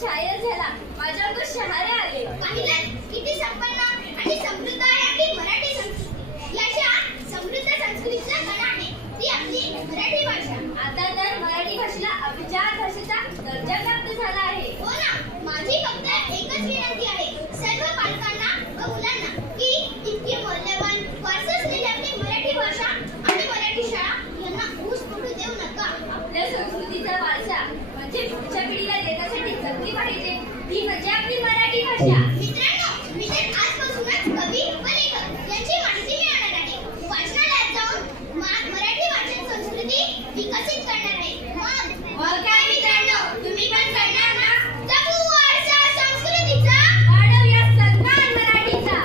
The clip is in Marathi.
शायर झाला, माझ्यावर तो शहारे आले. पाहिलं किती संपन्न आणि समृद्ध आहे आपली मराठी संस्कृती. याच्या समृद्ध संस्कृतीचा कणा आहे ती आपली मराठी भाषा. आता तर मराठी भाषेला अभिजात भाषेचा दर्जा प्राप्त झाला आहे. हो ना, माझी फक्त एकच विनंती आहे सर्व पालकांना व मुलांना की इतकी मौल्यवान वारसा असलेली आपली मराठी भाषा आणि मराठी शाळा यांना ऊस पडू देऊ नका. आपल्या संस्कृतीचा वारसा म्हणजे पुढच्या पिढीला देण्यासाठी जपली पाहिजे, ही म्हणजे आपली मराठी भाषा. मित्रांनो, मी तर आजपासूनच कवी व लेखक यांची माहिती मिळवणार आहे. वाचनालयात जाऊन मराठी वाचन संस्कृती विकसित करणार आहे. मग काय मित्रांनो, तुम्ही पण करणार ना? जपू वारसा संस्कृतीचा, वाढवूया सन्मान मराठीचा.